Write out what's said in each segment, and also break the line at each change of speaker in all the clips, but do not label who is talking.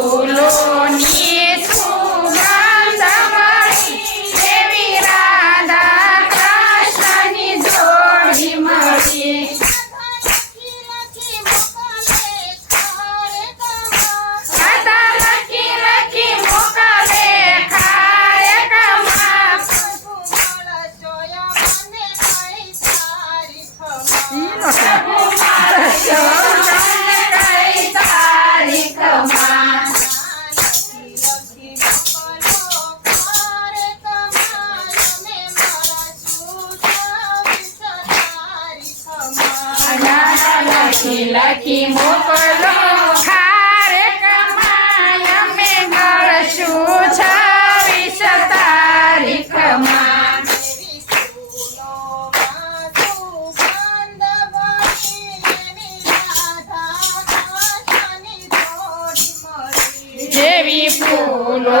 Babilonia. લખી લખી મોકલો. હારે અમે મળશું છવ્વીસ તારીખમાં જેવી
ફૂલો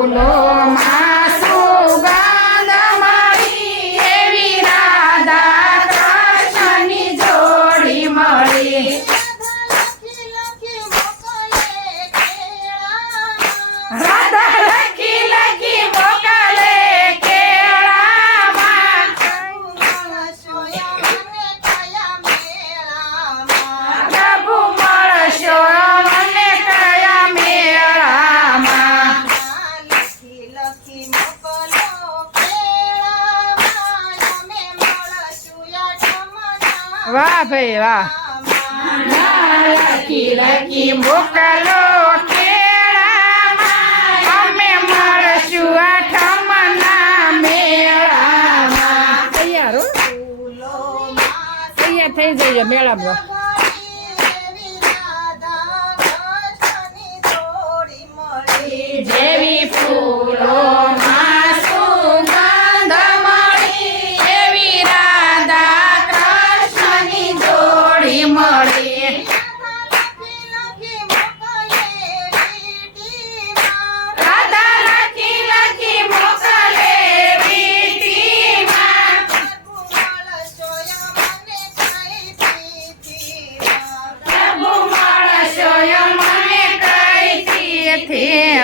বলো
વાહ ભાઈ વાહ. લકી લકી મોકલો અમે મળશું તૈયાર તૈયાર થઈ જઈએ મેળામાં. જેવી ફૂલો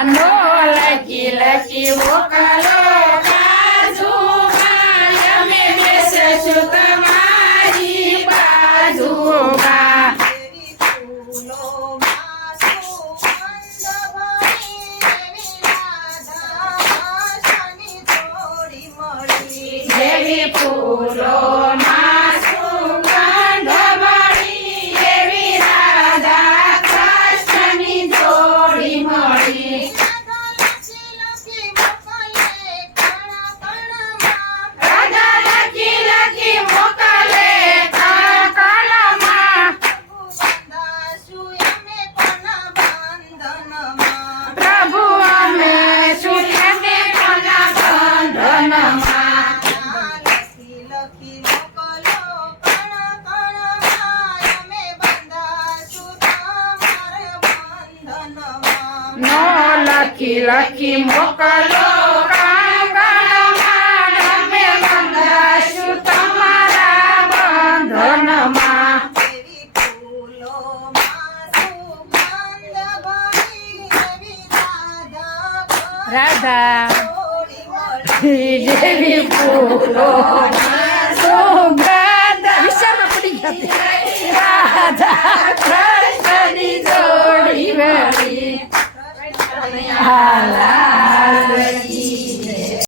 કાનો લકી
લકી મોકલો કાજુ
અમે બેસશું તમારી બાજુમાં નો લખી લખી મોકલો. કાંગણમાં અમે બંધાશું